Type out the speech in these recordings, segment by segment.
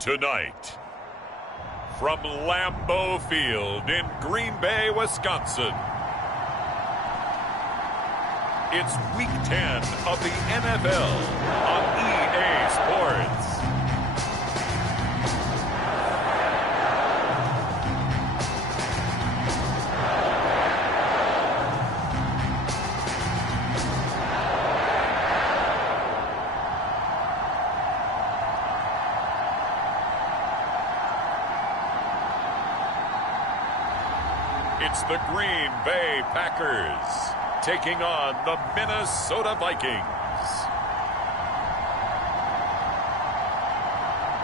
Tonight, from Lambeau Field in Green Bay, Wisconsin, it's Week 10 of the NFL on EA Sports. It's the Green Bay Packers taking on the Minnesota Vikings.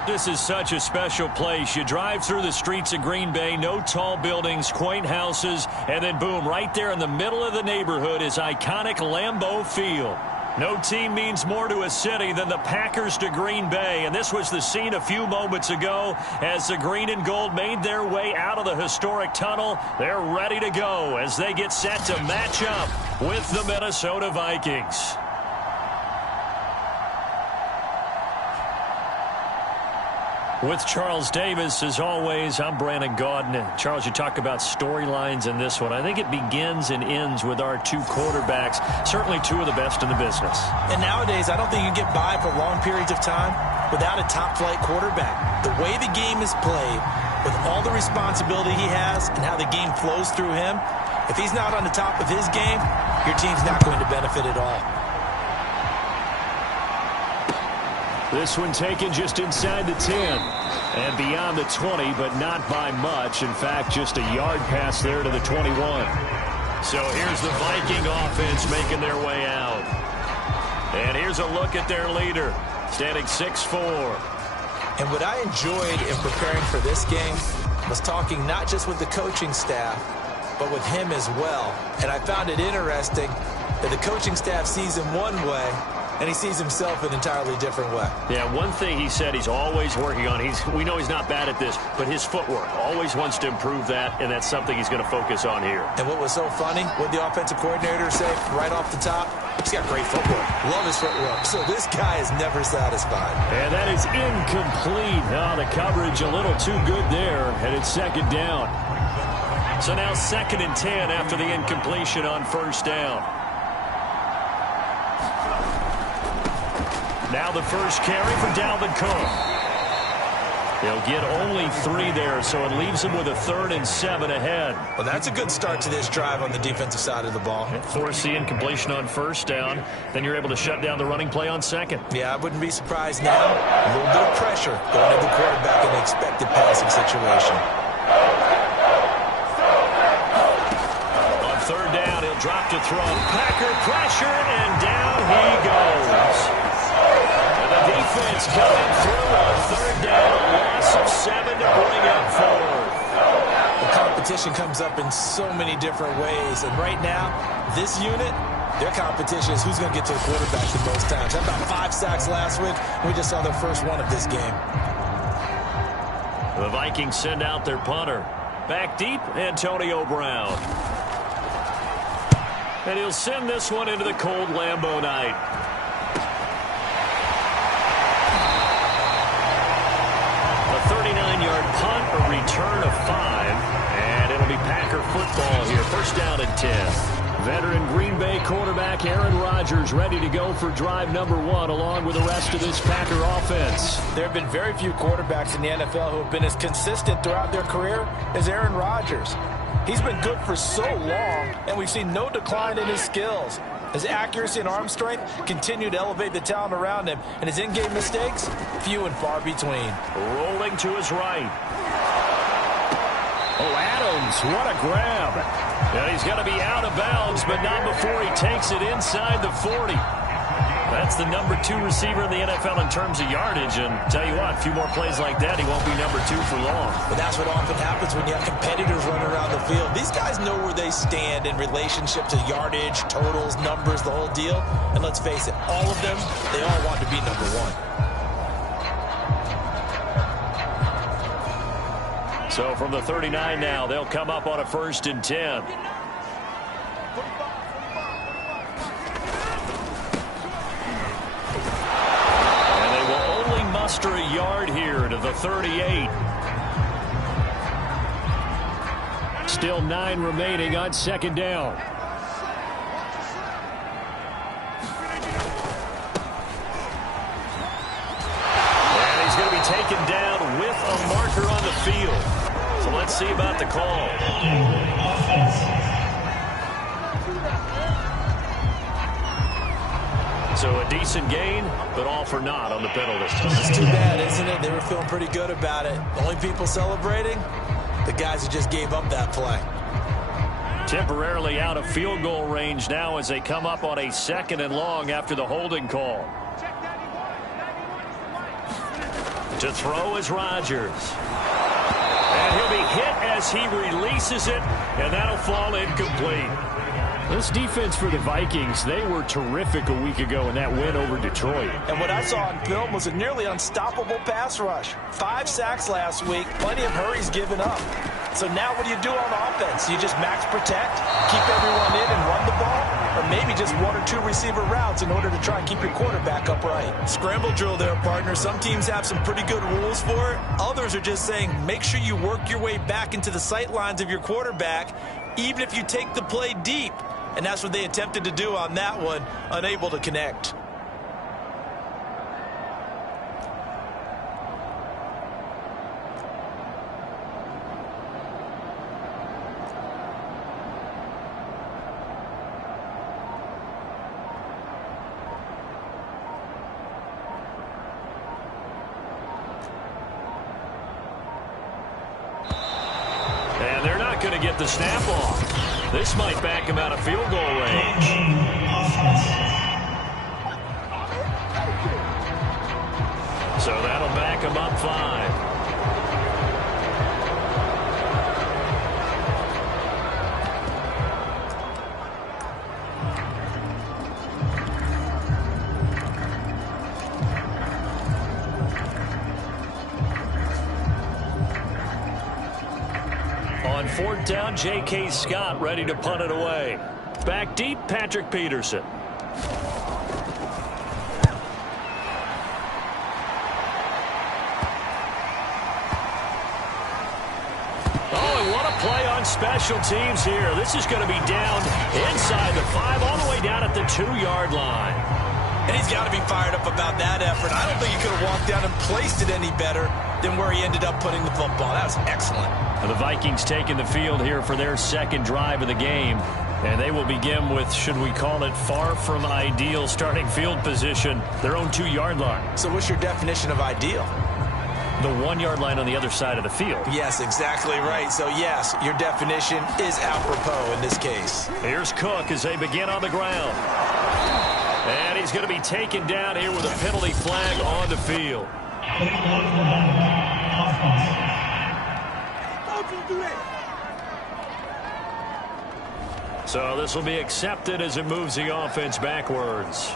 This is such a special place. You drive through the streets of Green Bay, no tall buildings, quaint houses, and then boom, right there in the middle of the neighborhood is iconic Lambeau Field. No team means more to a city than the Packers to Green Bay, and this was the scene a few moments ago as the green and gold made their way out of the historic tunnel. They're ready to go as they get set to match up with the Minnesota Vikings. With Charles Davis, as always, I'm Brandon Gaudin. Charles, you talk about storylines in this one. I think it begins and ends with our two quarterbacks, certainly two of the best in the business. And nowadays, I don't think you can get by for long periods of time without a top-flight quarterback. The way the game is played, with all the responsibility he has and how the game flows through him, if he's not on the top of his game, your team's not going to benefit at all. This one taken just inside the 10 and beyond the 20, but not by much. In fact, just a yard pass there to the 21. So here's the Viking offense making their way out. And here's a look at their leader, standing 6'4". And what I enjoyed in preparing for this game was talking not just with the coaching staff, but with him as well. And I found it interesting that the coaching staff sees him one way, and he sees himself an entirely different way. Yeah, one thing he said he's always working on, we know he's not bad at this, but his footwork, always wants to improve that, and that's something he's going to focus on here. And what was so funny, what the offensive coordinator say right off the top, he's got great footwork. Love his footwork. So this guy is never satisfied. And that is incomplete. Oh, the coverage a little too good there, and it's second down. So now 2nd and 10 after the incompletion on first down. Now the first carry for Dalvin Cook. They'll get only 3 there, so it leaves them with a 3rd and 7 ahead. Well, that's a good start to this drive on the defensive side of the ball. Force the incompletion on first down. Then you're able to shut down the running play on second. Yeah, I wouldn't be surprised now. A little bit of pressure going to the quarterback in an expected passing situation. On 3rd down, he'll drop to throw. Packer pressure, and down he goes. Defense coming through on 3rd down, a loss of 7 to bring up 4th. The competition comes up in so many different ways, and right now, this unit, their competition is who's going to get to the quarterback the most times. Had about 5 sacks last week, and we just saw their first one of this game. The Vikings send out their punter. Back deep, Antonio Brown. And he'll send this one into the cold Lambeau night. A 39-yard punt, a return of 5, and it'll be Packer football here. First down and 10. Veteran Green Bay quarterback Aaron Rodgers ready to go for drive number 1 along with the rest of this Packer offense. There have been very few quarterbacks in the NFL who have been as consistent throughout their career as Aaron Rodgers. He's been good for so long, and we've seen no decline in his skills. His accuracy and arm strength continue to elevate the talent around him, and his in-game mistakes, few and far between. Rolling to his right. Oh, Adams, what a grab. And he's going to be out of bounds, but not before he takes it inside the 40. That's the number 2 receiver in the NFL in terms of yardage. And tell you what, a few more plays like that, he won't be number 2 for long. But that's what often happens when you have competitors running around the field. These guys know where they stand in relationship to yardage, totals, numbers, the whole deal. And let's face it, all of them, they all want to be number 1. So from the 39 now, they'll come up on a 1st and 10. extra yard here to the 38. Still 9 remaining on second down. And he's going to be taken down with a marker on the field. So let's see about the call. So a decent gain, but all for naught on the penalty. It's too bad, isn't it? They were feeling pretty good about it. Only people celebrating? The guys who just gave up that play. Temporarily out of field goal range now as they come up on a 2nd and long after the holding call. To throw is Rodgers. And he'll be hit as he releases it, and that'll fall incomplete. This defense for the Vikings, they were terrific a week ago in that win over Detroit. And what I saw on film was a nearly unstoppable pass rush. 5 sacks last week, plenty of hurries given up. So now what do you do on offense? You just max protect, keep everyone in and run the ball? Or maybe just 1 or 2 receiver routes in order to try and keep your quarterback upright? Scramble drill there, partner. Some teams have some pretty good rules for it. Others are just saying make sure you work your way back into the sight lines of your quarterback, even if you take the play deep. And that's what they attempted to do on that one, unable to connect. And they're not going to get the snap off. This might back him out of field goal range. So that'll back him up 5. On 4th down, J.K. Scott ready to punt it away. Back deep, Patrick Peterson. Oh, and what a play on special teams here. This is going to be down inside the 5, all the way down at the 2-yard line. And he's got to be fired up about that effort. I don't think he could have walked down and placed it any better than where he ended up putting the football. That was excellent. The Vikings taking the field here for their 2nd drive of the game. And they will begin with, should we call it, far from ideal starting field position, their own 2-yard line. So what's your definition of ideal? The 1-yard line on the other side of the field. Yes, exactly right. So, yes, your definition is apropos in this case. Here's Cook as they begin on the ground. And he's going to be taken down here with a penalty flag on the field. So this will be accepted as it moves the offense backwards.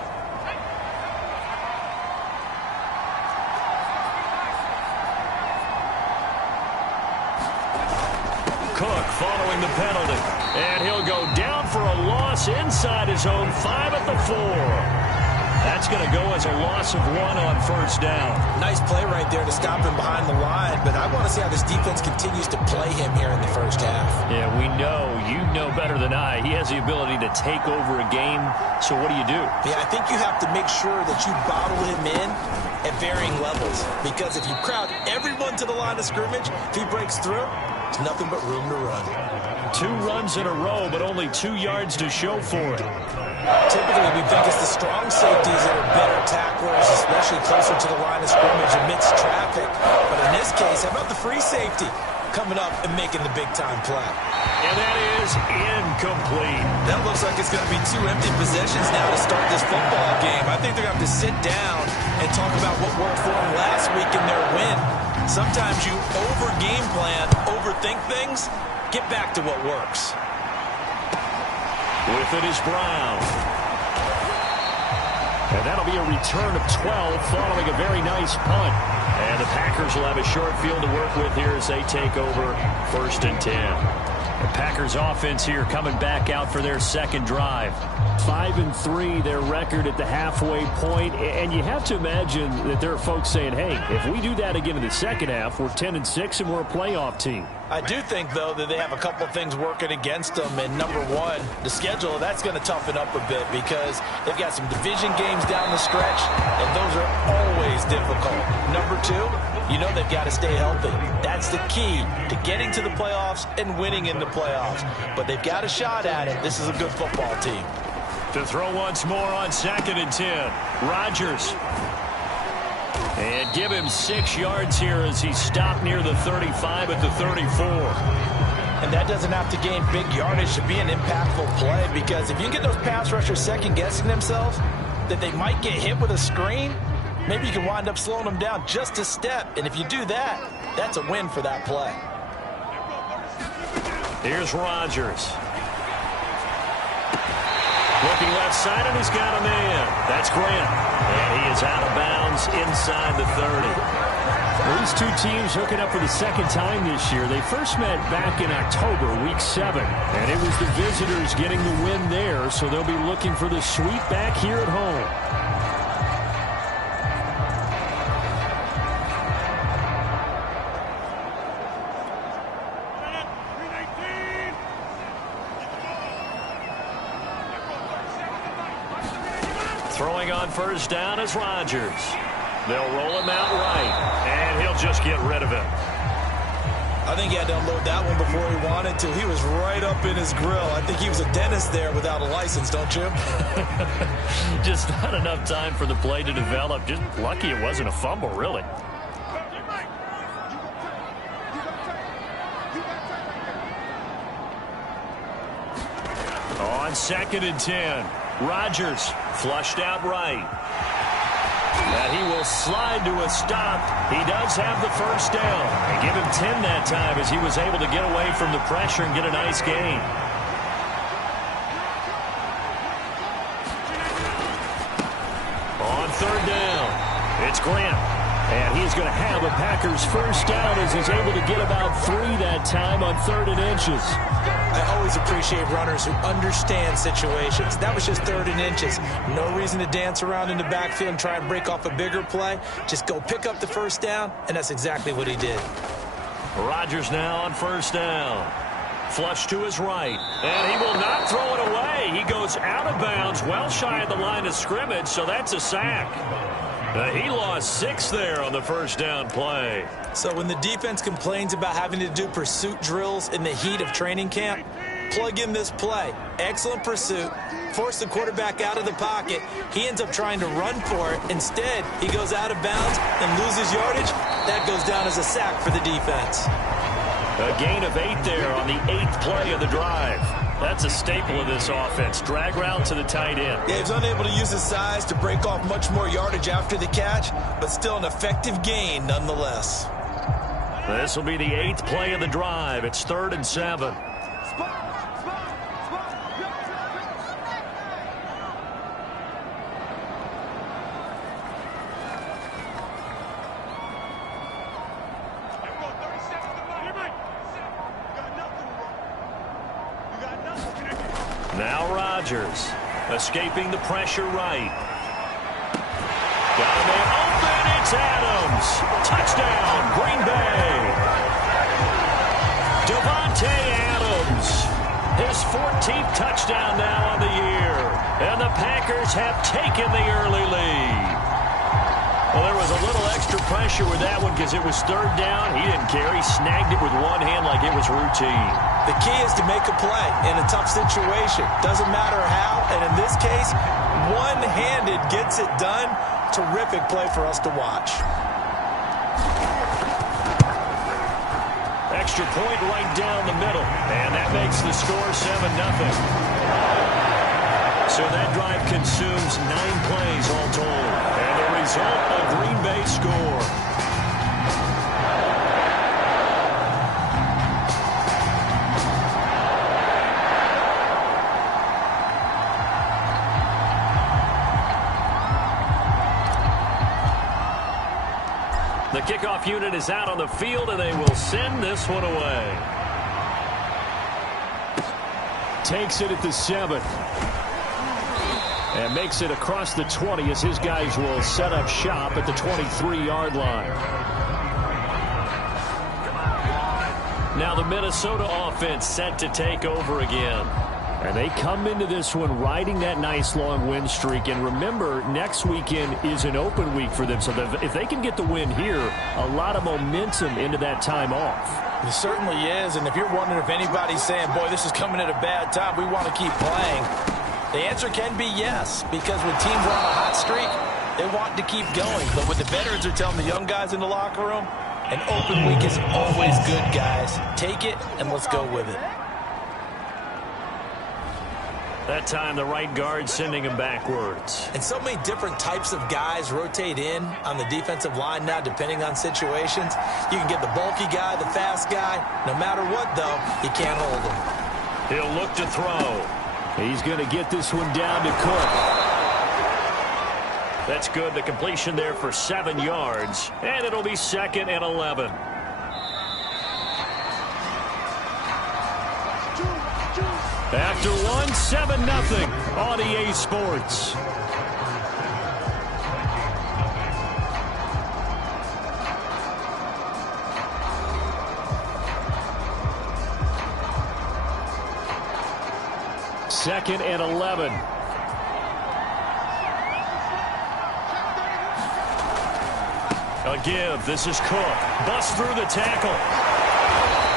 Cook following the penalty. And he'll go down for a loss inside his own 5 at the 4. That's going to go as a loss of 1 on 1st down. Nice play right there to stop him behind the line, but I want to see how this defense continues to play him here in the 1st half. Yeah, we know, you know better than I, he has the ability to take over a game, so what do? Yeah, I think you have to make sure that you bottle him in at varying levels, because if you crowd everyone to the line of scrimmage, if he breaks through, there's nothing but room to run. 2 runs in a row, but only 2 yards to show for it. Typically, we think it's the strong safeties that are better tacklers, especially closer to the line of scrimmage amidst traffic. But in this case, how about the free safety coming up and making the big-time play? And that is incomplete. That looks like it's going to be 2 empty possessions now to start this football game. I think they're going to have to sit down and talk about what worked for them last week in their win. Sometimes you over-game plan, overthink things. Get back to what works. With it is Brown. And that'll be a return of 12 following a very nice punt. And the Packers will have a short field to work with here as they take over 1st and 10. The Packers offense here coming back out for their second drive. 5-3, their record at the halfway point. And you have to imagine that there are folks saying, hey, if we do that again in the second half, we're 10-6 and we're a playoff team. I do think, though, that they have a couple of things working against them. And number one, the schedule, that's going to toughen up a bit because they've got some division games down the stretch, and those are always difficult. Number two, you know they've got to stay healthy. That's the key to getting to the playoffs and winning in the playoffs. But they've got a shot at it. This is a good football team. To throw once more on 2nd and 10. Rodgers. And give him 6 yards here as he stopped near the 35 at the 34. And that doesn't have to gain big yardage to be an impactful play, because if you can get those pass rushers second-guessing themselves that they might get hit with a screen, maybe you can wind up slowing them down just a step. And if you do that, that's a win for that play. Here's Rodgers. Looking left side, and he's got a man. That's Grant. And he is out of bounds inside the 30. Well, these two teams hooking up for the second time this year. They first met back in October, week 7. And it was the visitors getting the win there, so they'll be looking for the sweep back here at home. Throwing on first down is Rodgers. They'll roll him out right, and he'll just get rid of it. I think he had to unload that one before he wanted to. He was right up in his grill. I think he was a dentist there without a license, don't you? Just not enough time for the play to develop. Just lucky it wasn't a fumble, really. On 2nd and 10. Rodgers flushed out right. And he will slide to a stop. He does have the first down. And give him 10 that time as he was able to get away from the pressure and get a nice gain. On 3rd down, it's Grant. And he's going to have a Packers first down as he's able to get about 3 that time on 3rd and inches. I always appreciate runners who understand situations. That was just 3rd and inches. No reason to dance around in the backfield and try and break off a bigger play. Just go pick up the first down, and that's exactly what he did. Rodgers now on first down. Flush to his right, and he will not throw it away. He goes out of bounds, well shy of the line of scrimmage, so that's a sack. He lost 6 there on the first down play. So when the defense complains about having to do pursuit drills in the heat of training camp, plug in this play. Excellent pursuit. Force the quarterback out of the pocket. He ends up trying to run for it. Instead, he goes out of bounds and loses yardage. That goes down as a sack for the defense. A gain of 8 there on the 8th play of the drive. That's a staple of this offense. Drag route to the tight end. Yeah, he was unable to use his size to break off much more yardage after the catch, but still an effective gain nonetheless. This will be the 8th play of the drive. It's 3rd and 7. Now Rodgers escaping the pressure right. Got a man open. It's Adams. Touchdown, Green Bay. Davante Adams. His 14th touchdown now on the year. And the Packers have taken the early lead. Well, there was a little extra pressure with that one because it was 3rd down. He didn't care. He snagged it with one hand like it was routine. The key is to make a play in a tough situation. Doesn't matter how, and in this case, one-handed gets it done. Terrific play for us to watch. Extra point right down the middle, and that makes the score 7-0. So that drive consumes 9 plays all told, and the result, a Green Bay score. The kickoff unit is out on the field, and they will send this one away. takes it at the 7. And makes it across the 20 as his guys will set up shop at the 23-yard line. Now the Minnesota offense set to take over again. And they come into this one riding that nice long win streak. And remember, next weekend is an open week for them. So if they can get the win here, a lot of momentum into that time off. It certainly is. And if you're wondering if anybody's saying, boy, this is coming at a bad time, we want to keep playing, the answer can be yes, because when teams are on a hot streak, they want to keep going. But what the veterans are telling the young guys in the locker room, an open week is always good, guys. Take it, and let's go with it. That time, the right guard sending him backwards. And so many different types of guys rotate in on the defensive line now, depending on situations. You can get the bulky guy, the fast guy. No matter what, though, you can't hold him. He'll look to throw. He's going to get this one down to Cook. That's good. The completion there for 7 yards. And it'll be 2nd and 11. After 1, 7-0 on EA Sports. Second and 11. A give. This is Cook. Busts through the tackle.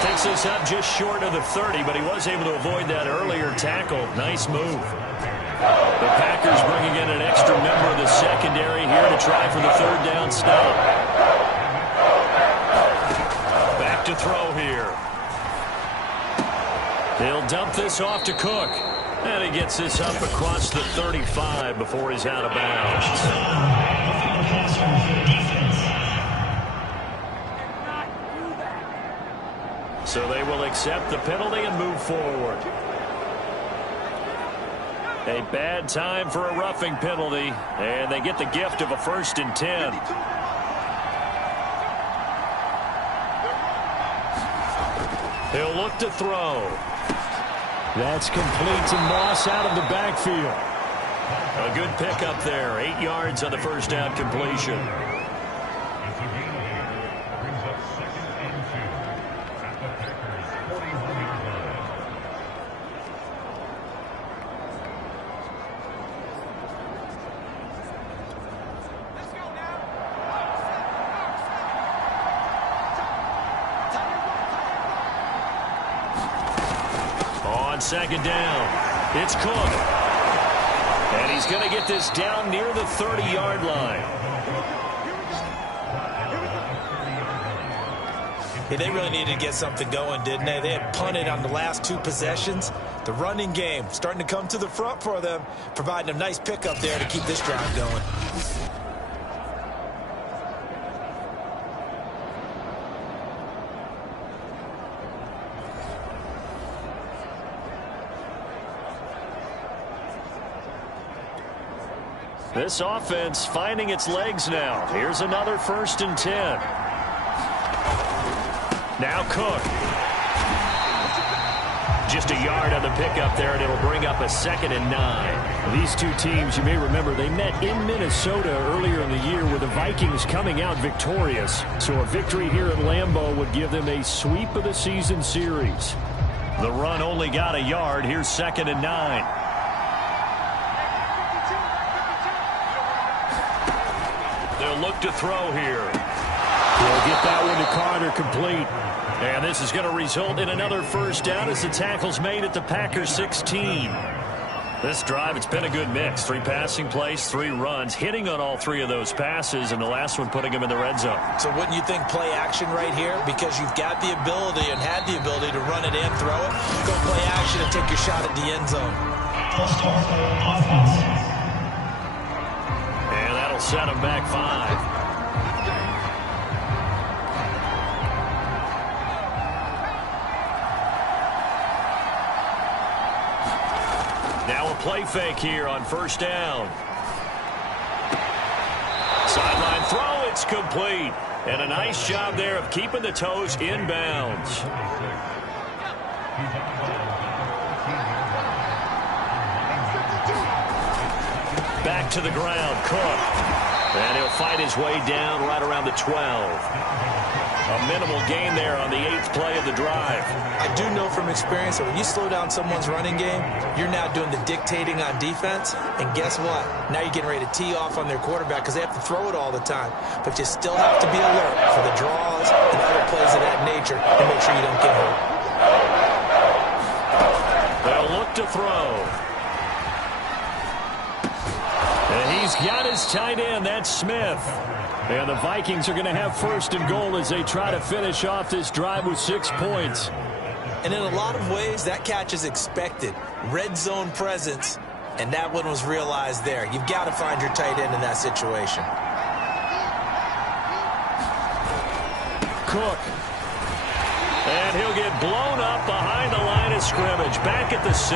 Takes this up just short of the 30, but he was able to avoid that earlier tackle. Nice move. The Packers bringing in an extra member of the secondary here to try for the 3rd down stop. Back to throw here. They'll dump this off to Cook. And he gets this up across the 35 before he's out of bounds. So they will accept the penalty and move forward. A bad time for a roughing penalty, and they get the gift of a 1st and 10. He'll look to throw. That's complete to Moss out of the backfield. A good pickup there. 8 yards on the 1st down completion. On 2nd down, it's Cook. And he's going to get this down near the 30-yard line. Yeah, they really needed to get something going, didn't they? They had punted on the last 2 possessions. The running game starting to come to the front for them, providing a nice pickup there to keep this drive going. This offense finding its legs now. Here's another 1st and 10. Now Cook. Just a yard on the pickup there, and it'll bring up a 2nd and 9. These 2 teams, you may remember, they met in Minnesota earlier in the year with the Vikings coming out victorious. So a victory here at Lambeau would give them a sweep of the season series. The run only got a yard. Here's 2nd and 9. They'll look to throw here. They'll get that one to Carter, complete. And this is going to result in another 1st down as the tackle's made at the Packers 16. This drive, it's been a good mix. 3 passing plays, 3 runs, hitting on all 3 of those passes, and the last one putting them in the red zone. So wouldn't you think play action right here? Because you've got the ability and had the ability to run it and throw it. Go play action and take your shot at the end zone. And that'll set them back 5. Now a play fake here on 1st down. Sideline throw, it's complete. And a nice job there of keeping the toes inbounds. back to the ground. Cook. And he'll fight his way down right around the 12. A minimal gain there on the 8th play of the drive. I do know from experience that when you slow down someone's running game, you're now doing the dictating on defense. And guess what? Now you're getting ready to tee off on their quarterback because they have to throw it all the time. But you still have to be alert for the draws and other plays of that nature and make sure you don't get hurt. They'll look to throw. And he's got his tight end. That's Smith. And the Vikings are going to have 1st and goal as they try to finish off this drive with 6 points. And in a lot of ways, that catch is expected. Red zone presence, and that one was realized there. You've got to find your tight end in that situation. Cook. And he'll get blown up behind the line of scrimmage. Back at the 6.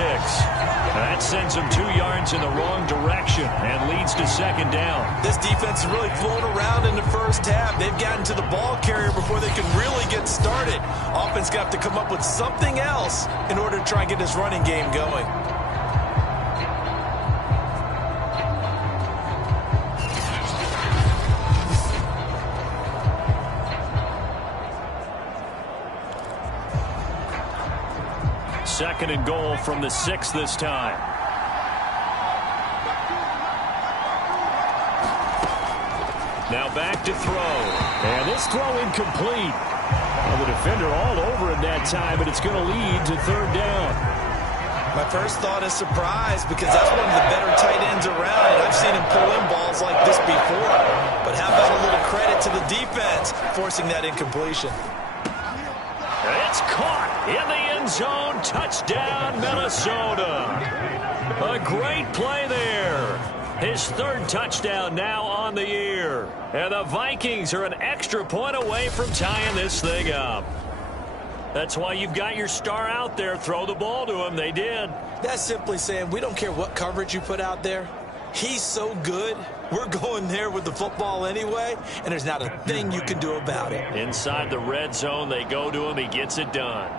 That sends him 2 yards in the wrong direction and leads to 2nd down. This defense is really flown around in the first half. They've gotten to the ball carrier before they can really get started. Offense got to come up with something else in order to try and get this running game going. Second and goal from the 6 this time. Now back to throw. And this throw incomplete. Well, the defender all over him that time, but it's going to lead to 3rd down. My first thought is surprise because that's one of the better tight ends around, and I've seen him pull in balls like this before. But how about a little credit to the defense forcing that incompletion? It's caught in the end zone. Touchdown, Minnesota. A great play there. His 3rd touchdown now on the year. And the Vikings are an extra point away from tying this thing up. That's why you've got your star out there. Throw the ball to him. They did. That's simply saying we don't care what coverage you put out there. He's so good, we're going there with the football anyway, and there's not a thing you can do about it. Inside the red zone, they go to him. He gets it done.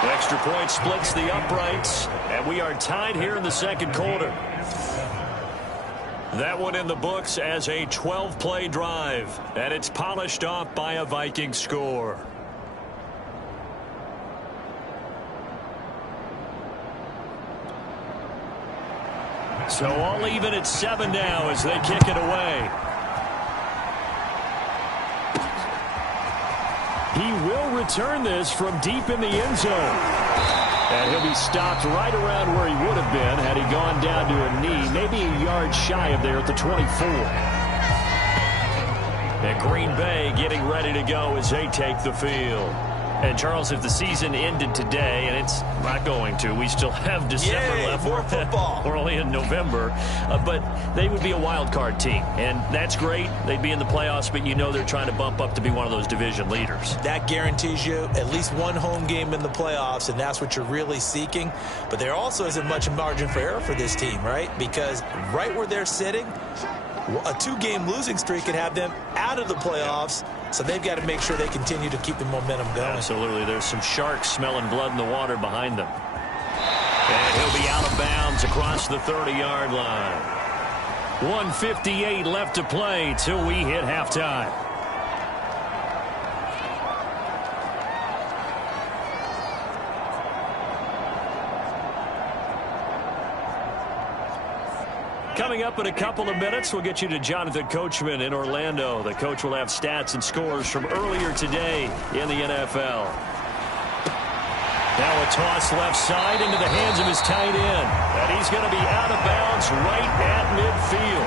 The extra point splits the uprights, and we are tied here in the 2nd quarter. That one in the books as a 12-play drive, and it's polished off by a Viking score. So all even at 7 now as they kick it away. He will return this from deep in the end zone. And he'll be stopped right around where he would have been had he gone down to a knee, maybe a yard shy of there at the 24. And Green Bay getting ready to go as they take the field. And, Charles, if the season ended today, and it's not going to, we still have December left. More football. We're only in November. But they would be a wild card team, and that's great. They'd be in the playoffs, but you know they're trying to bump up to be one of those division leaders. That guarantees you at least one home game in the playoffs, and that's what you're really seeking. But there also isn't much margin for error for this team, right? Because right where they're sitting, a 2-game losing streak could have them out of the playoffs. So they've got to make sure they continue to keep the momentum going. Absolutely. There's some sharks smelling blood in the water behind them. And he'll be out of bounds across the 30-yard line. 1:58 left to play till we hit halftime. Coming up in a couple of minutes, we'll get you to Jonathan Coachman in Orlando. The coach will have stats and scores from earlier today in the NFL. Now a toss left side into the hands of his tight end. And he's going to be out of bounds right at midfield.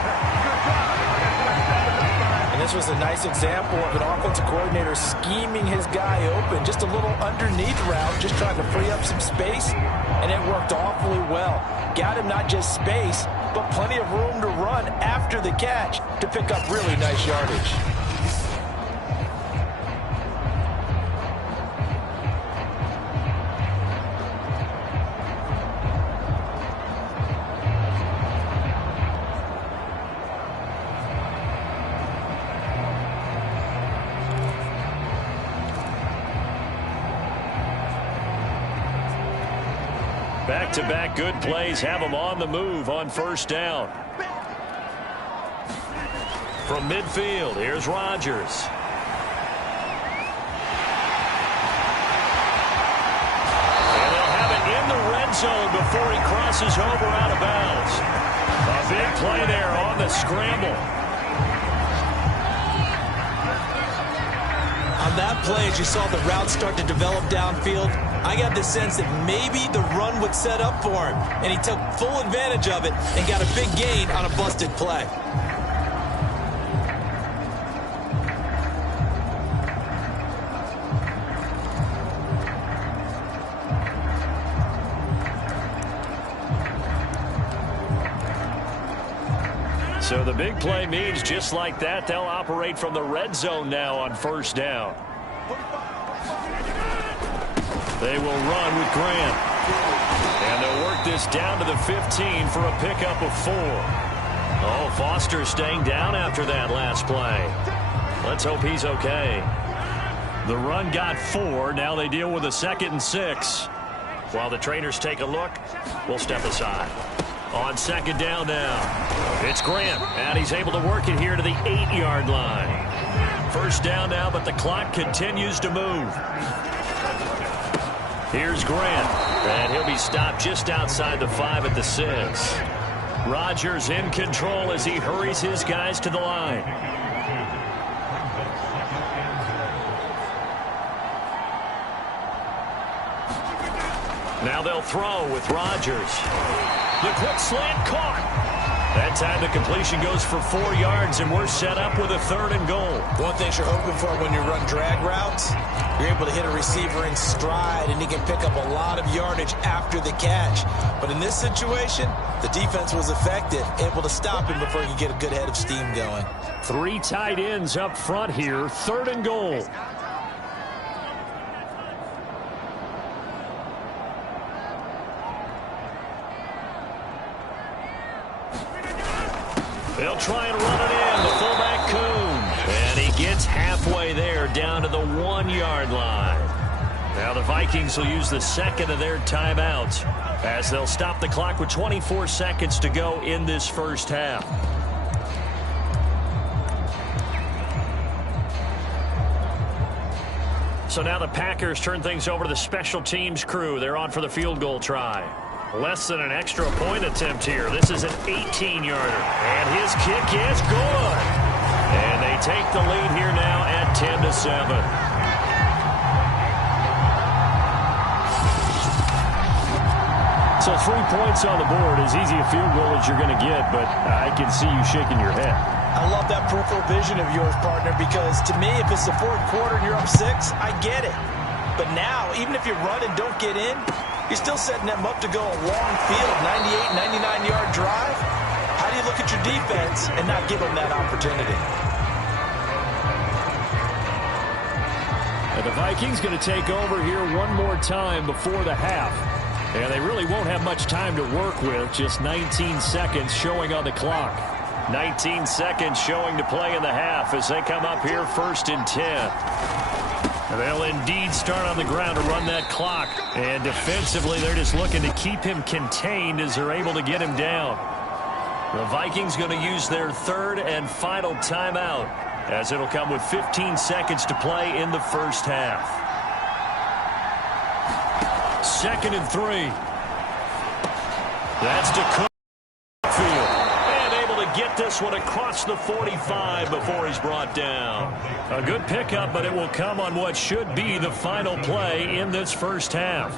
And this was a nice example of an offensive coordinator scheming his guy open. Just a little underneath route, just trying to free up some space. And it worked awfully well. Got him not just space, but plenty of room to run after the catch to pick up really nice yardage. Back-to-back good plays have them on the move on first down. From midfield, here's Rodgers. And they'll have it in the red zone before he crosses over out of bounds. A big play there on the scramble. On that play, as you saw the route start to develop downfield, I got the sense that maybe the run would set up for him, and he took full advantage of it and got a big gain on a busted play. So the big play means just like that, they'll operate from the red zone now on first down. They will run with Grant. And they'll work this down to the 15 for a pickup of 4. Oh, Foster staying down after that last play. Let's hope he's okay. The run got 4. Now they deal with a 2nd and 6. While the trainers take a look, we'll step aside. On 2nd down now, it's Grant, and he's able to work it here to the 8-yard line. First down now, but the clock continues to move. Here's Grant, and he'll be stopped just outside the 5 at the 6. Rodgers in control as he hurries his guys to the line. Now they'll throw with Rodgers. The quick slant caught. That time the completion goes for 4 yards, and we're set up with a 3rd and goal. One thing you're hoping for when you run drag routes, you're able to hit a receiver in stride, and he can pick up a lot of yardage after the catch. But in this situation, the defense was effective, able to stop him before he could get a good head of steam going. 3 tight ends up front here, 3rd and goal. They'll try and run it in, the fullback Coon. And he gets halfway there down to the 1-yard line. Now the Vikings will use the 2nd of their timeouts as they'll stop the clock with 24 seconds to go in this first half. So now the Packers turn things over to the special teams crew. They're on for the field goal try. Less than an extra point attempt here. This is an 18-yarder. And his kick is good. And they take the lead here now at 10-7. So 3 points on the board, as easy a field goal as you're going to get, but I can see you shaking your head. I love that peripheral vision of yours, partner, because to me, if it's the 4th quarter and you're up 6, I get it. But now, even if you run and don't get in, you're still setting them up to go a long field, 98, 99-yard drive. How do you look at your defense and not give them that opportunity? And the Vikings going to take over here one more time before the half. And they really won't have much time to work with, just 19 seconds showing on the clock. 19 seconds showing to play in the half as they come up here 1st and 10. They'll indeed start on the ground to run that clock. And defensively, they're just looking to keep him contained as they're able to get him down. The Vikings going to use their 3rd and final timeout as it'll come with 15 seconds to play in the first half. 2nd and 3. That's to Cook. And able to get this one across the 45 before he's brought down. A good pickup, but it will come on what should be the final play in this first half.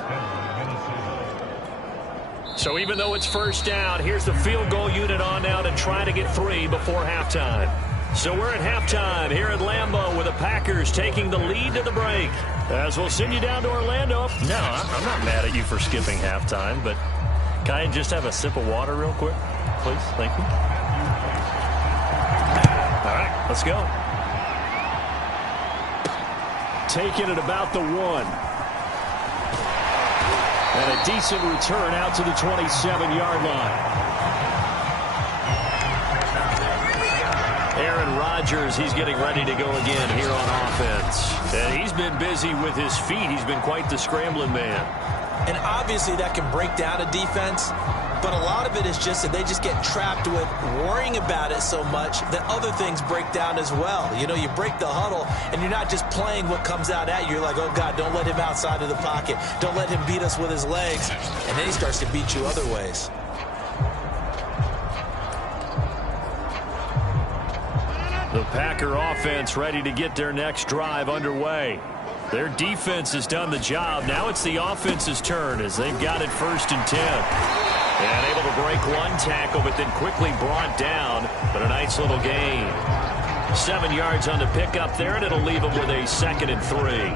So even though it's first down, here's the field goal unit on now to try to get 3 before halftime. So we're at halftime here at Lambeau with the Packers taking the lead to the break. As we'll send you down to Orlando. No, I'm not mad at you for skipping halftime, but can I just have a sip of water real quick, please? Thank you. All right, let's go. Taking it about the 1. And a decent return out to the 27-yard line. Aaron Rodgers, he's getting ready to go again here on offense. And he's been busy with his feet. He's been quite the scrambling man. And obviously that can break down a defense, but a lot of it is just that they just get trapped with worrying about it so much that other things break down as well. You know, you break the huddle, and you're not just playing what comes out at you. You're like, oh, God, don't let him outside of the pocket. Don't let him beat us with his legs. And then he starts to beat you other ways. The Packer offense ready to get their next drive underway. Their defense has done the job. Now it's the offense's turn as they've got it 1st and 10. And able to break one tackle, but then quickly brought down. But a nice little gain. 7 yards on the pickup there, and it'll leave them with a 2nd and 3.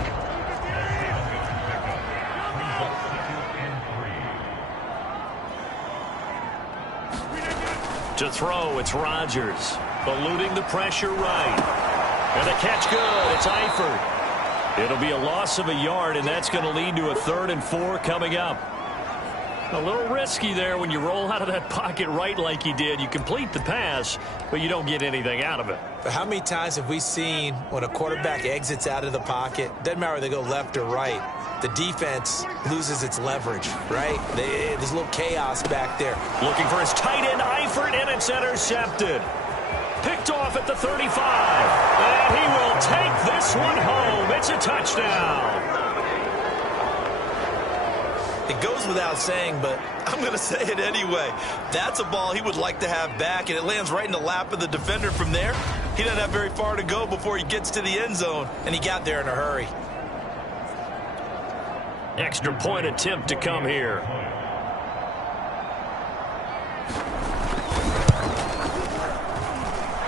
To throw, it's Rodgers. Eluding the pressure right. And the catch good. It's Eifert. It'll be a loss of a yard, and that's going to lead to a 3rd and 4 coming up. A little risky there when you roll out of that pocket right like he did. You complete the pass, but you don't get anything out of it. But how many times have we seen when a quarterback exits out of the pocket, doesn't matter whether they go left or right, the defense loses its leverage, right? There's a little chaos back there. Looking for his tight end, Eifert, and it's intercepted. Picked off at the 35. And he will take this one home. It's a touchdown. It goes without saying, but I'm going to say it anyway. That's a ball he would like to have back, and it lands right in the lap of the defender from there. He doesn't have very far to go before he gets to the end zone, and he got there in a hurry. Extra point attempt to come here.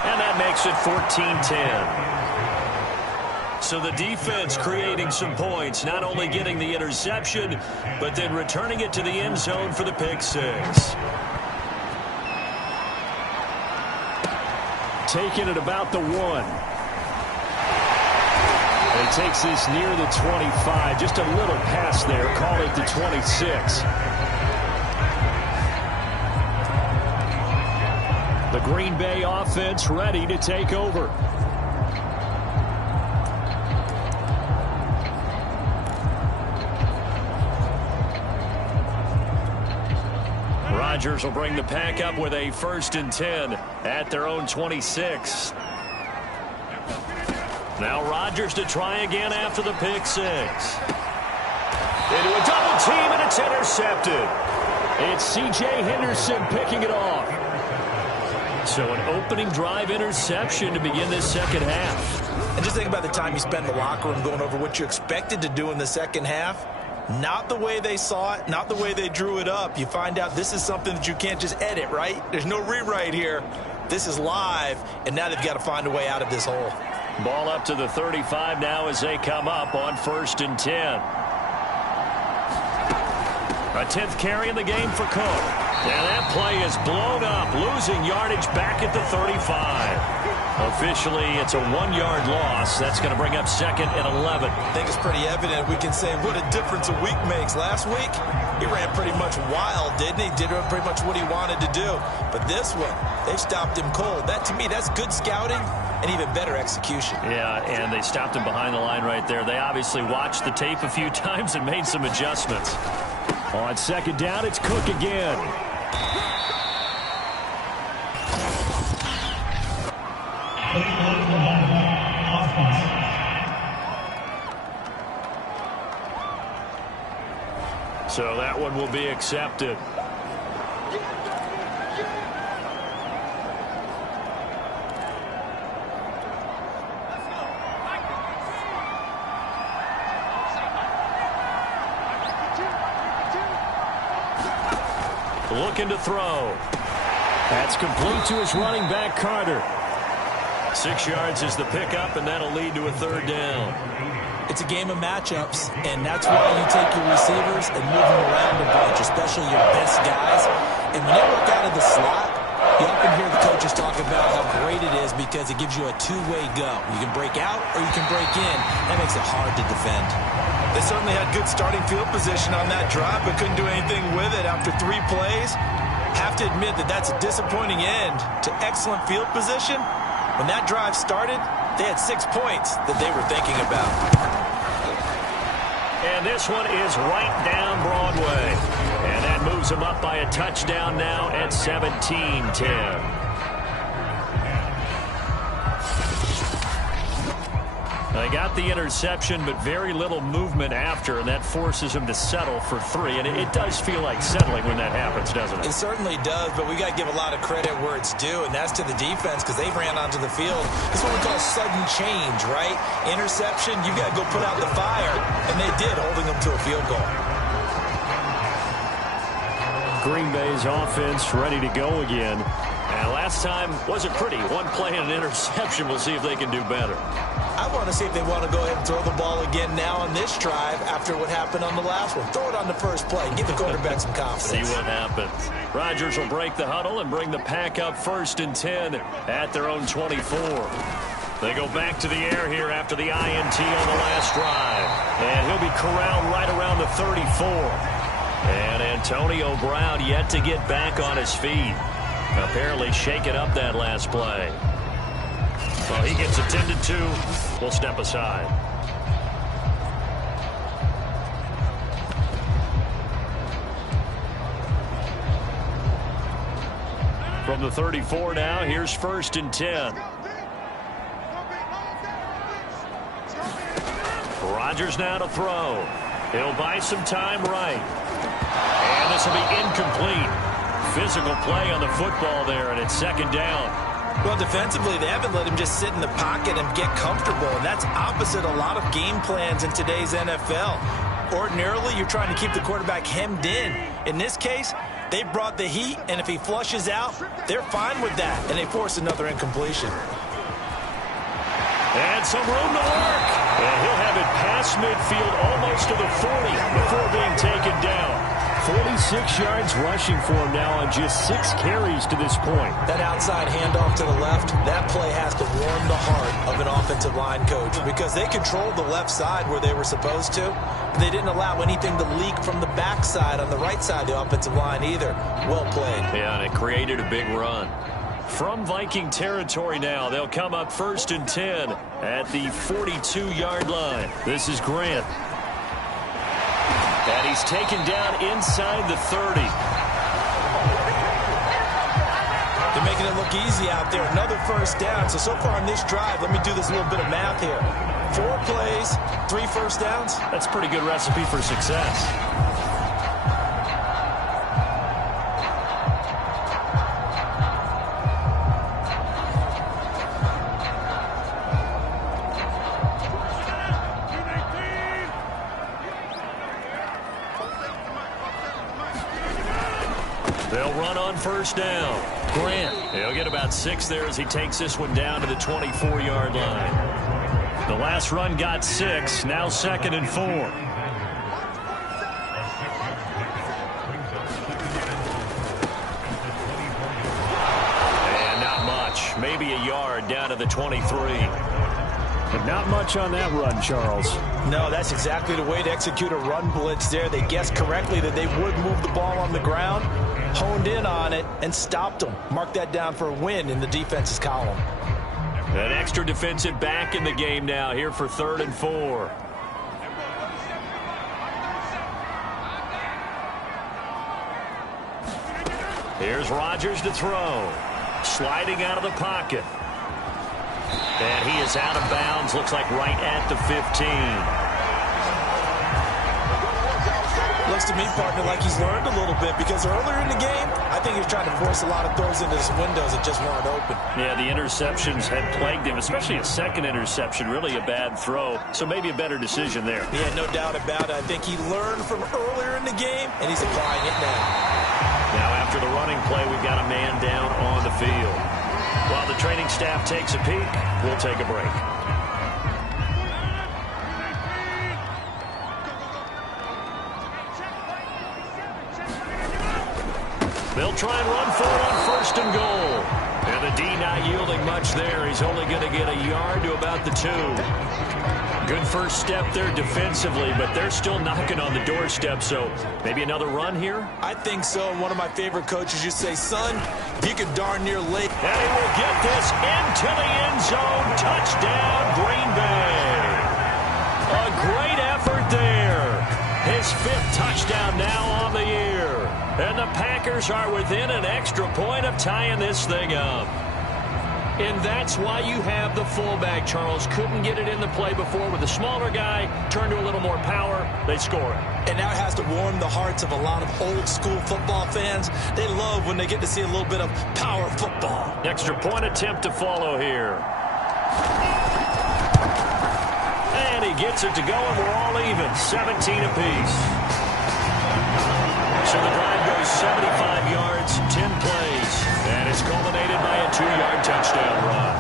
And that makes it 14-10. So the defense creating some points, not only getting the interception, but then returning it to the end zone for the pick six. Taking it about the 1. And he takes this near the 25. Just a little pass there. Call it the 26. The Green Bay offense ready to take over. Rodgers will bring the pack up with a 1st and 10 at their own 26. Now Rodgers to try again after the pick six. Into a double team, and it's intercepted. It's C.J. Henderson picking it off. So an opening drive interception to begin this second half. And just think about the time you spent in the locker room going over what you expected to do in the second half. Not the way they saw it, not the way they drew it up. You find out this is something that you can't just edit, right? There's no rewrite here. This is live, and now they've got to find a way out of this hole. Ball up to the 35 now as they come up on 1st and 10. A 10th carry in the game for Cook. And that play is blown up, losing yardage back at the 35. Officially, it's a 1-yard loss. That's going to bring up 2nd and 11. I think it's pretty evident. We can say what a difference a week makes. Last week, he ran pretty much wild, didn't he? Did pretty much what he wanted to do. But this one, they stopped him cold. That, to me, that's good scouting and even better execution. Yeah, and they stopped him behind the line right there. They obviously watched the tape a few times and made some adjustments. On 2nd down, it's Cook again. So that one will be accepted. Looking to throw. That's complete to his running back, Carter. 6 yards is the pickup, and that'll lead to a 3rd down. It's a game of matchups, and that's why you take your receivers and move them around a bunch, especially your best guys. And when they work out of the slot, you often hear the coaches talk about how great it is because it gives you a two-way go. You can break out or you can break in. That makes it hard to defend. They certainly had good starting field position on that drive, but couldn't do anything with it after 3 plays. Have to admit that that's a disappointing end to excellent field position. When that drive started, they had 6 points that they were thinking about. And this one is right down Broadway. And that moves them up by a touchdown now at 17-10. They got the interception, but very little movement after, and that forces him to settle for 3. And it does feel like settling when that happens, doesn't it? It certainly does, but we got to give a lot of credit where it's due, and that's to the defense because they ran onto the field. It's what we call sudden change, right? Interception, you got to go put out the fire, and they did, holding them to a field goal. Green Bay's offense ready to go again. And last time wasn't pretty. One play and an interception. We'll see if they can do better. I want to see if they want to go ahead and throw the ball again now on this drive after what happened on the last one. Throw it on the first play. Give the quarterback some confidence. See what happens. Rodgers will break the huddle and bring the pack up 1st and 10 at their own 24. They go back to the air here after the INT on the last drive. And he'll be corralled right around the 34. And Antonio Brown yet to get back on his feet. Apparently shaking up that last play. Well, he gets attended to. We'll step aside. From the 34 now, here's 1st and 10. Rodgers now to throw. He'll buy some time right. And this will be incomplete. Physical play on the football there, and it's 2nd down. Well, defensively, they haven't let him just sit in the pocket and get comfortable, and that's opposite a lot of game plans in today's NFL. Ordinarily, you're trying to keep the quarterback hemmed in. In this case, they brought the heat, and if he flushes out, they're fine with that, and they force another incompletion. And some room to work. And he'll have it past midfield almost to the 40 before being taken down. 46 yards rushing for him now on just 6 carries to this point. That outside handoff to the left, that play has to warm the heart of an offensive line coach because they controlled the left side where they were supposed to. But they didn't allow anything to leak from the backside on the right side of the offensive line either. Well played. Yeah, and it created a big run. From Viking territory now, they'll come up 1st and 10 at the 42-yard line. This is Grant. And he's taken down inside the 30. They're making it look easy out there. Another 1st down. So far on this drive, let me do this little bit of math here. 4 plays, 3 1st downs. That's a pretty good recipe for success. They'll run on 1st down. Grant. He'll get about 6 there as he takes this one down to the 24-yard line. The last run got 6. Now 2nd and 4. And not much. Maybe a yard down to the 23. But not much on that run, Charles. No, that's exactly the way to execute a run blitz there. They guessed correctly that they would move the ball on the ground, honed in on it, and stopped them. Mark that down for a win in the defense's column. An extra defensive back in the game now here for 3rd and 4. Here's Rodgers to throw. Sliding out of the pocket. And he is out of bounds, looks like right at the 15. Looks to me, partner, like he's learned a little bit because earlier in the game, I think he was trying to force a lot of throws into his windows that just weren't open. Yeah, the interceptions had plagued him, especially a 2nd interception, really a bad throw. So maybe a better decision there. Yeah, no doubt about it. I think he learned from earlier in the game, and he's applying it now. Now after the running play, we've got a man down on the field. While the training staff takes a peek, we'll take a break. They'll try and run for it on 1st and goal. And the D not yielding much there. He's only going to get a yard to about the 2. Good first step there defensively, but they're still knocking on the doorstep, so maybe another run here? I think so. And one of my favorite coaches used to say, son, if you could darn near late. And he will get this into the end zone. Touchdown, Green Bay. A great effort there. fifth touchdown now on the year. And the Packers are within an extra point of tying this thing up. And that's why you have the fullback, Charles. Couldn't get it in the play before with the smaller guy. Turned to a little more power. They score it. And now it has to warm the hearts of a lot of old-school football fans. They love when they get to see a little bit of power football. Extra point attempt to follow here. And he gets it to go, and we're all even. 17 apiece. So the drive goes 75 yards, 10 plays. And it's culminated by a 2-yard touchdown run.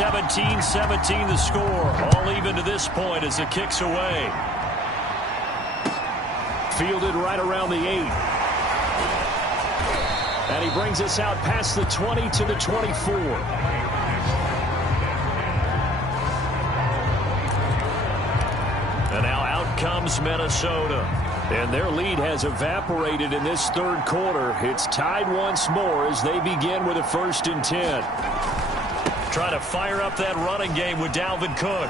(17-17) the score. All even to this point as the kick's away. Fielded right around the 8. And he brings us out past the 20 to the 24. And now out comes Minnesota. And their lead has evaporated in this third quarter. It's tied once more as they begin with a 1st and 10. Trying to fire up that running game with Dalvin Cook.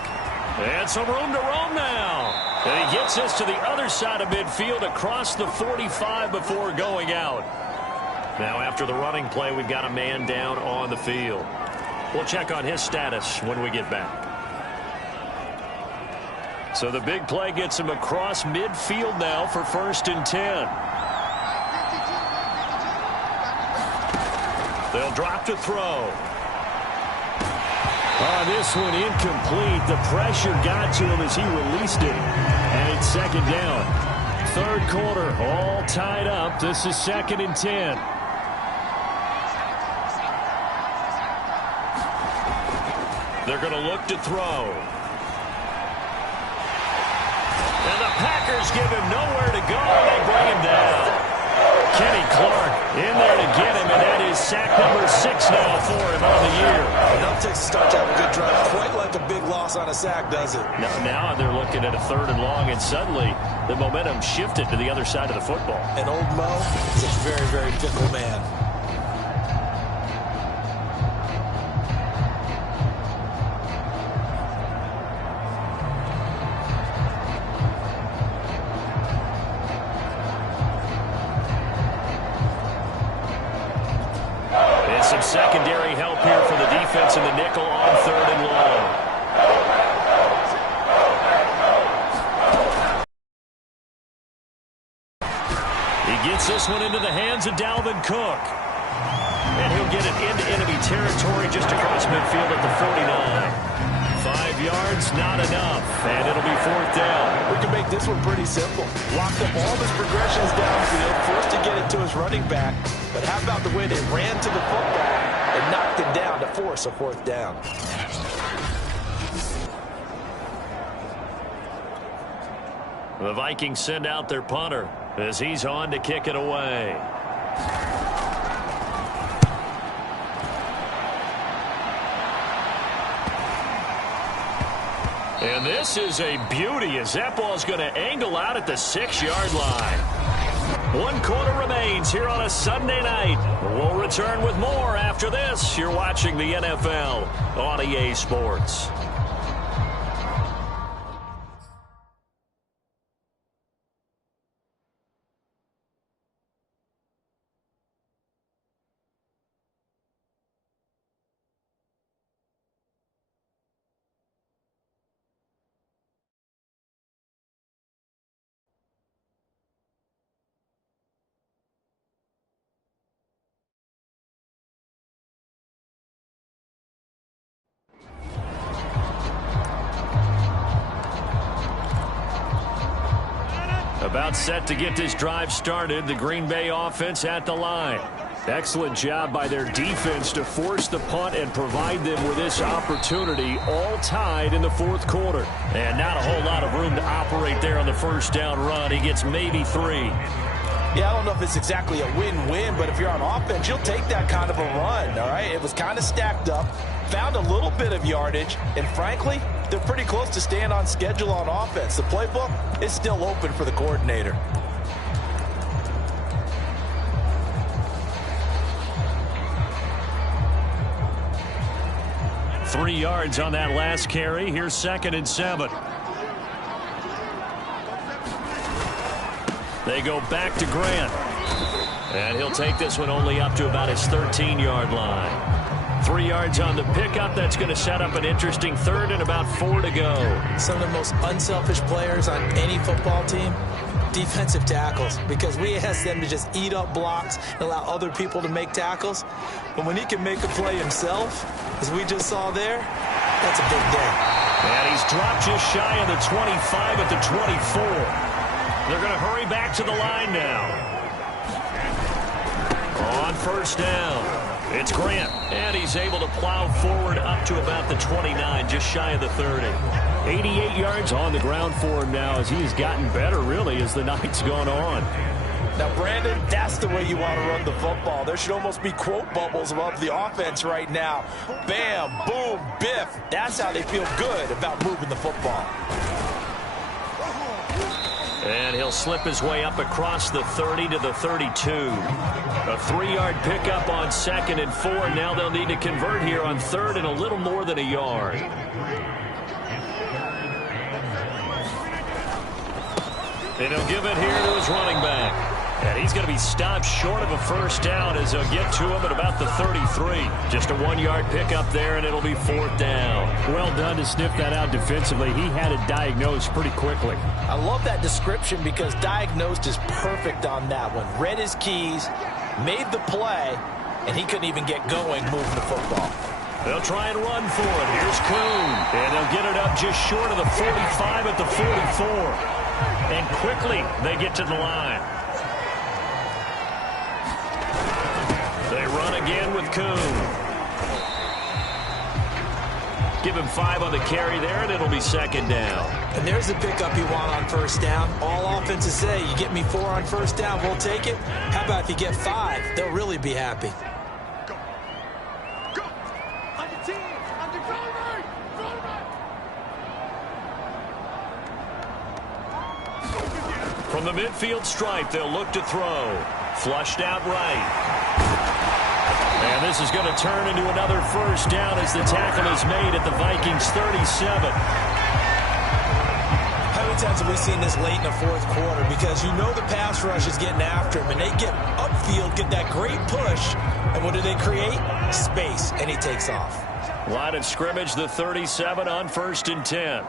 And some room to roam now. And he gets us to the other side of midfield across the 45 before going out. Now after the running play, we've got a man down on the field. We'll check on his status when we get back. So the big play gets him across midfield now for 1st and 10. They'll drop to throw. This one incomplete. The pressure got to him as he released it. And it's 2nd down. 3rd quarter, all tied up. This is 2nd and 10. They're going to look to throw. And the Packers give him nowhere to go. They bring him down. Kenny Clark in there to get him, and that is sack number 6 now for him on the year. Enough takes a start to have a good drive. Quite like a big loss on a sack, does it? Now they're looking at a 3rd and long, and suddenly the momentum shifted to the other side of the football. And old Mo is a very, very fickle man. Some secondary help here for the defense in the nickel on 3rd and long. He gets this one into the hands of Dalvin Cook. And he'll get it into enemy territory just across midfield at the 49. 5 yards, not enough. And it'll be 4th down. We can make this one pretty simple. Locked up all his progressions downfield, forced to get it to his running back. But how about the way they ran to the football and knocked it down to force a 4th down? The Vikings send out their punter as he's on to kick it away. And this is a beauty as that ball's going to angle out at the 6-yard line. 1 quarter remains here on a Sunday night. We'll return with more after this. You're watching the NFL on EA Sports. About set to get this drive started. The Green Bay offense at the line. Excellent job by their defense to force the punt and provide them with this opportunity, all tied in the 4th quarter. And not a whole lot of room to operate there on the 1st down run. He gets maybe 3. Yeah, I don't know if it's exactly a win-win, but if you're on offense, you'll take that kind of a run, all right? It was kind of stacked up, found a little bit of yardage, and frankly, they're pretty close to staying on schedule on offense. The playbook is still open for the coordinator. Three yards on that last carry. Here's 2nd and 7. They go back to Grant. And he'll take this one only up to about his 13-yard line. 3 yards on the pickup. That's going to set up an interesting 3rd and about 4 to go. Some of the most unselfish players on any football team, defensive tackles, because we ask them to just eat up blocks and allow other people to make tackles. But when he can make a play himself, as we just saw there, that's a big day. And he's dropped just shy of the 25 at the 24. They're going to hurry back to the line now. On 1st down, it's Grant. And he's able to plow forward up to about the 29, just shy of the 30. 88 yards on the ground for him now as he's gotten better, really, as the night's gone on. Now, Brandon, that's the way you want to run the football. There should almost be quote bubbles above the offense right now. Bam, boom, biff. That's how they feel good about moving the football. And he'll slip his way up across the 30 to the 32. A 3-yard pickup on 2nd and 4. Now they'll need to convert here on 3rd and a little more than a yard. And he'll give it here to his running back. And he's going to be stopped short of a 1st down as they'll get to him at about the 33. Just a 1-yard pickup there, and it'll be 4th down. Well done to sniff that out defensively. He had it diagnosed pretty quickly. I love that description because diagnosed is perfect on that one. Read his keys, made the play, and he couldn't even get going moving the football. They'll try and run for it. Here's Kuhn. And they'll get it up just short of the 45 at the 44. And quickly they get to the line. They run again with Kuhn. Give him 5 on the carry there, and it'll be 2nd down. And there's the pickup you want on 1st down. All offenses say, you get me 4 on 1st down, we'll take it. How about if you get 5? They'll really be happy. From the midfield stripe, they'll look to throw. Flushed out right. And this is going to turn into another 1st down as the tackle is made at the Vikings 37. How many times have we seen this late in the 4th quarter? Because you know the pass rush is getting after him, and they get upfield, get that great push, and what do they create? Space, and he takes off. Line of scrimmage, the 37 on 1st and 10.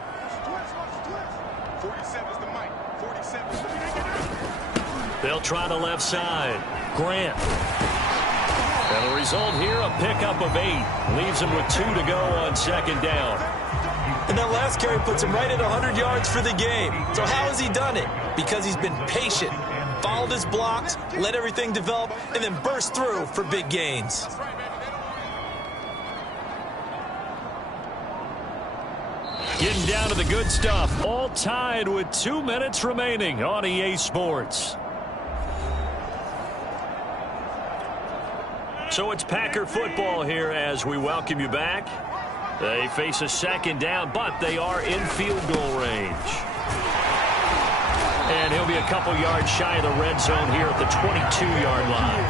They'll try the left side. Grant. And the result here, a pickup of 8. Leaves him with 2 to go on 2nd down. And that last carry puts him right at 100 yards for the game. So how has he done it? Because he's been patient, followed his blocks, let everything develop, and then burst through for big gains. Getting down to the good stuff. All tied with 2 minutes remaining on EA Sports. So it's Packer football here as we welcome you back. They face a 2nd down, but they are in field goal range. And he'll be a couple yards shy of the red zone here at the 22-yard line.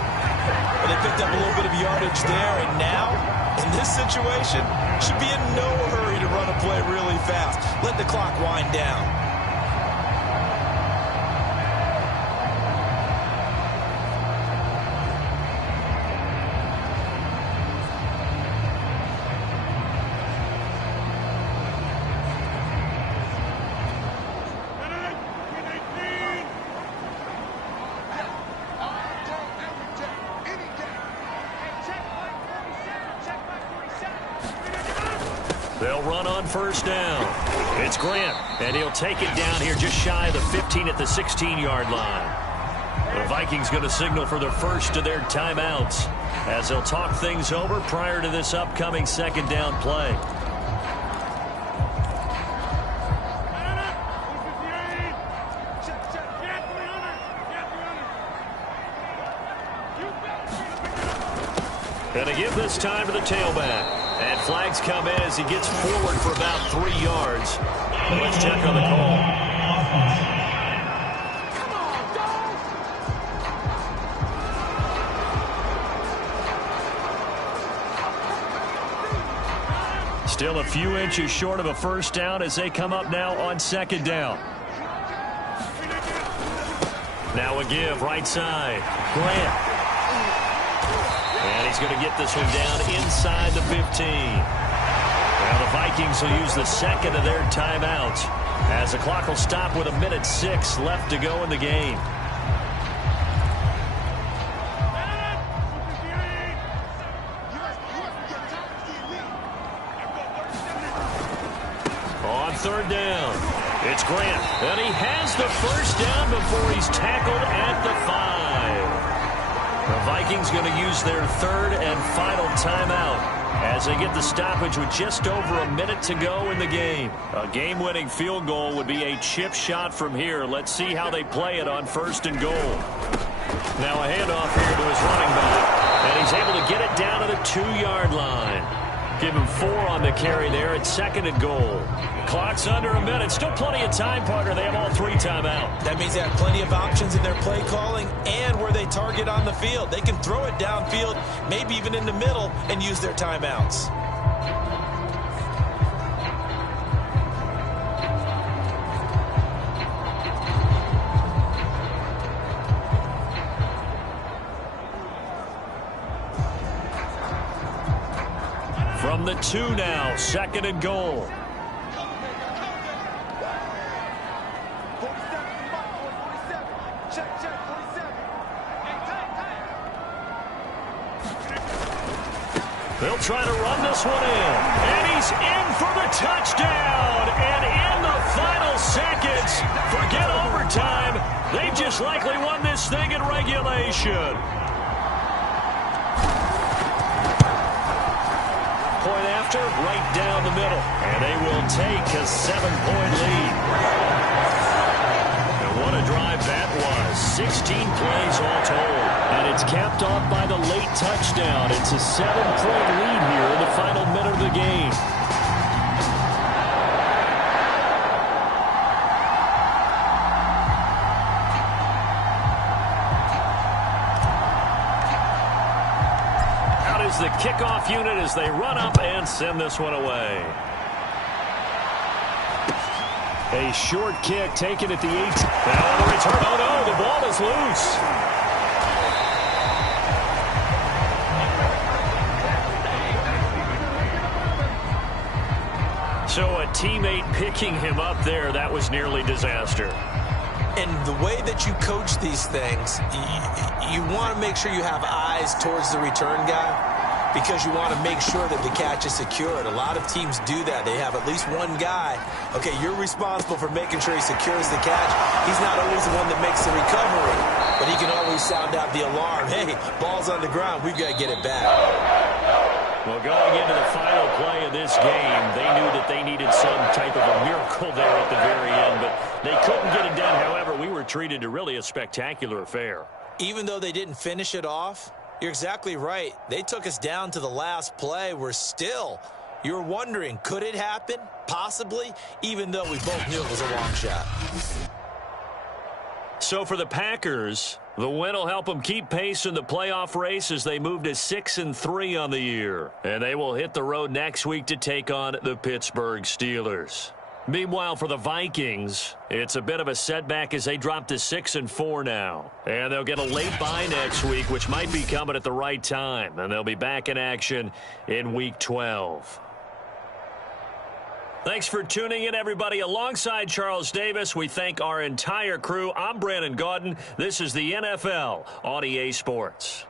Well, they picked up a little bit of yardage there, and now, in this situation, should be in no hurry to run a play really fast. Let the clock wind down. They'll run on 1st down. It's Grant, and he'll take it down here just shy of the 15 at the 16-yard line. The Vikings going to signal for their first of their timeouts as they'll talk things over prior to this upcoming 2nd down play. And to give this time to the tailback. And flags come in as he gets forward for about 3 yards. Let's check on the call. Still a few inches short of a first down as they come up now on second down. Now a give right side. Grant. And he's going to get this one down inside the 15. Now the Vikings will use the second of their timeouts as the clock will stop with 1:06 left to go in the game. On third down, it's Grant. And he has the first down before he's tackled at the 5. The Vikings going to use their third and final timeout as they get the stoppage with just over a minute to go in the game. A game-winning field goal would be a chip shot from here. Let's see how they play it on first and goal. Now a handoff here to his running back. And he's able to get it down to the 2-yard line. Give him 4 on the carry there at second and goal. Clock's under a minute. Still plenty of time, partner. They have all 3 timeout. That means they have plenty of options in their play calling and where they target on the field. They can throw it downfield, maybe even in the middle, and use their timeouts. From the 2 now, second and goal. They'll try to run this one in. And he's in for the touchdown. And in the final seconds, forget overtime. They've just likely won this thing in regulation. Point after, right down the middle. And they will take a 7-point lead. And what a drive that was. 16 plays all told. And it's capped off by the late touchdown. It's a 7-point lead here in the final minute of the game. Out is the kickoff unit as they run up and send this one away. A short kick taken at the 8. Now on the return. Oh, no, the ball is loose. So a teammate picking him up there, that was nearly disaster. And the way that you coach these things, you want to make sure you have eyes towards the return guy because you want to make sure that the catch is secured. A lot of teams do that. They have at least one guy. Okay, you're responsible for making sure he secures the catch. He's not always the one that makes the recovery, but he can always sound out the alarm. Hey, ball's on the ground. We've got to get it back. Well, going into the final play of this game, they knew that they needed some type of a miracle there at the very end, but they couldn't get it done. However, we were treated to really a spectacular affair. Even though they didn't finish it off, you're exactly right. They took us down to the last play. We're still, you're wondering, could it happen? Possibly, even though we both knew it was a long shot. So for the Packers, the win will help them keep pace in the playoff race as they move to 6-3 on the year. And they will hit the road next week to take on the Pittsburgh Steelers. Meanwhile, for the Vikings, it's a bit of a setback as they drop to 6-4 now. And they'll get a late bye next week, which might be coming at the right time. And they'll be back in action in Week 12. Thanks for tuning in, everybody. Alongside Charles Davis, we thank our entire crew. I'm Brandon Gaudin. This is the NFL on EA Sports.